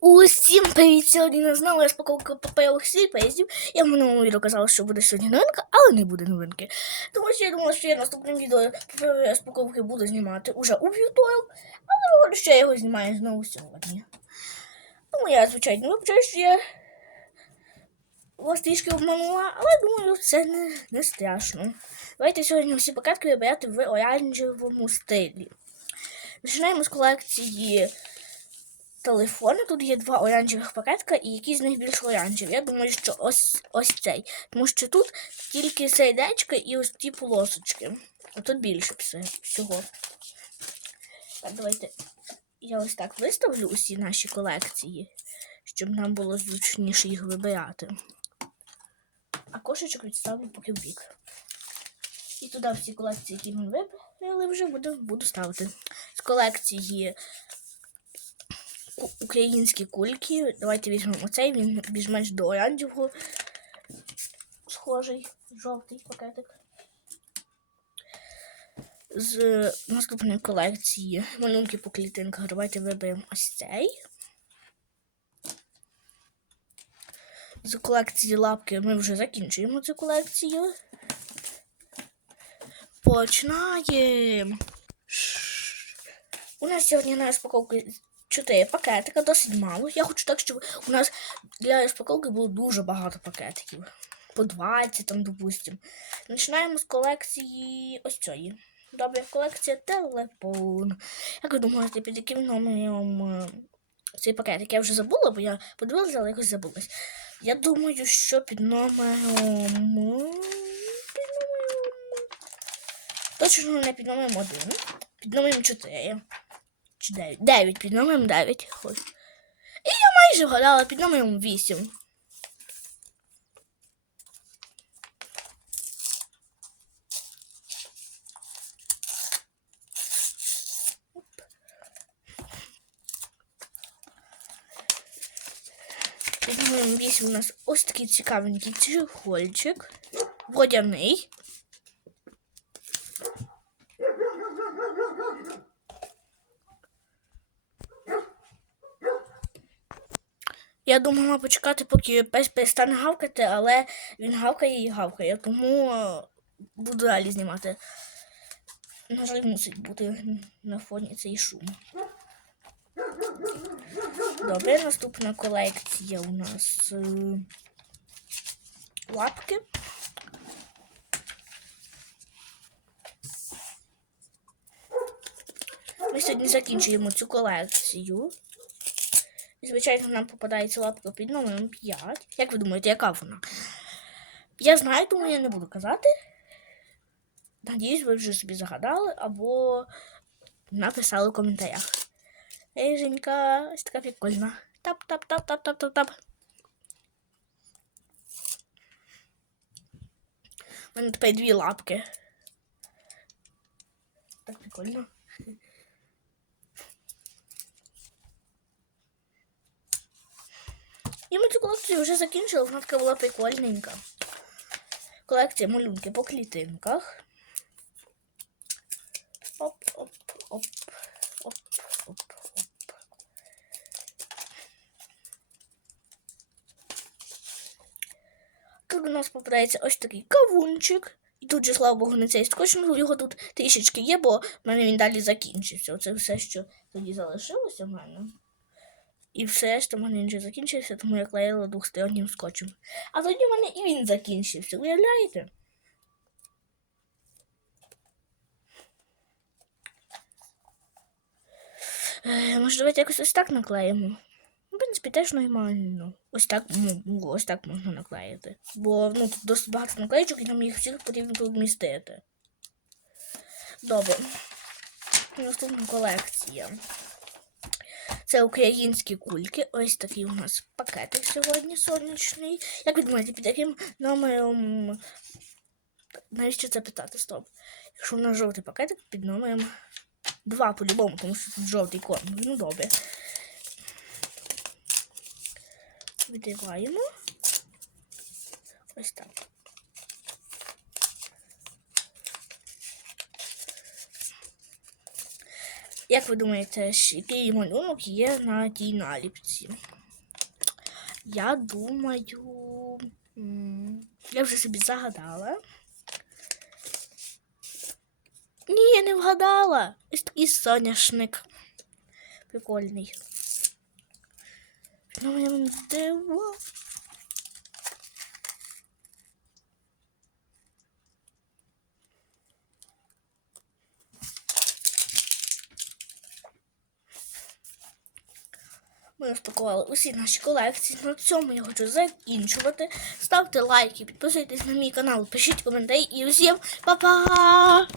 Усім привіт! Сьогодні не знову розпаковка паперових сюрпризів. Я в минулому відео казала, що буде сьогодні новинка, але не буде новинки. Тому що я думала, що я наступним відео паперові розпаковки буду знімати уже у вівторок, але виходить, що я його знімаю знову сьогодні. Тому я, звичайно, вибачаю, що я вас трішки обманула, але думаю, це не, не страшно. Давайте сьогодні всі пакетки вибирати в оранжевому стилі. Починаємо з колекції телефони. Тут є два оранжевих пакетка, і які з них більш оранжеві. Я думаю, що ось ось цей. Тому що тут тільки сердечки і ось ті полосочки. А тут більше всього. Так, давайте я ось так виставлю усі наші колекції, щоб нам було зручніше їх вибирати. А кошечок відставлю поки в бік. І туди всі колекції, які ми вибрали, вже буду, буду ставити. З колекції українські кульки. Давайте візьмемо оцей, він більш-менш до оранжевого схожий, жовтий пакетик. З наступної колекції малюнки по клітинках. Давайте виберемо ось цей. З колекції лапки ми вже закінчуємо цю колекцію. Починаємо. У нас сьогодні на розпаковку 4 пакетика, досить мало. Я хочу так, щоб у нас для розпаковки було дуже багато пакетиків. По 20, там, допустимо. Починаємо з колекції ось цієї. Добре, колекція телефон. Як ви думаєте, під яким номером е, цей пакетик? Я вже забула, бо я подивилася, але якось забулась. Я думаю, що під номером. Під номером. Точно не під номером 1. Під номером 4. Чи 9? 9, під номером 9. Хоч. І я майже вгадала під номером 8. Під номером 8 у нас ось такий цікавенький чехольчик. Водяний. Я думала почекати, поки пес перестане гавкати, але він гавкає і гавкає, тому е, буду далі знімати. На жаль, мусить бути на фоні цей шум. Добре, наступна колекція у нас е, лапки. Ми сьогодні закінчуємо цю колекцію. Звичайно, нам попадається лапка під номером 5. Як ви думаєте, яка вона? Я знаю, тому я не буду казати. Надіюсь, ви вже собі загадали або написали в коментарях. Риженька, ось така прикольна. Тап-тап-тап-тап-тап-тап-тап. У мене тепер дві лапки. Так прикольно. І ми цю колекцію вже закінчили, вона така була прикольненька. Колекція малюнки по клітинках. Оп, оп, оп, оп, оп, оп. Тут у нас попадається ось такий кавунчик. І тут же, слава Богу, не цей скотч, ну його тут трішечки є, бо в мене він далі закінчився. Це все, що тоді залишилося в мене. І все, що в мене вже закінчився, тому я клеїла двохстороннім скотчем. А тоді в мене і він закінчився, уявляєте? Е, може, давайте якось ось так наклеїмо. В принципі, теж нормально. Ось так, ну, ось так можна наклеїти. Бо ну, тут досить багато наклеїчок, і нам їх всіх потрібно тут вмістити. Добре. Наступна колекція. Це українські кульки. Ось такий у нас пакетик сьогодні сонячний. Як ви думаєте, під яким номером. Навіщо це питати? Стоп. Якщо у нас жовтий пакетик під номером 2 по-любому, тому що тут жовтий кон. Ну добре. Відриваємо. Ось так. Як ви думаєте, який малюнок є на тій наліпці? Я думаю. Я вже собі загадала. Ні, я не вгадала. Ось такий соняшник. Прикольний. Ну, мене диво. Ми розпакували усі наші колекції. На цьому я хочу закінчувати. Ставте лайки, підписуйтесь на мій канал, пишіть коментарі і усім па-па!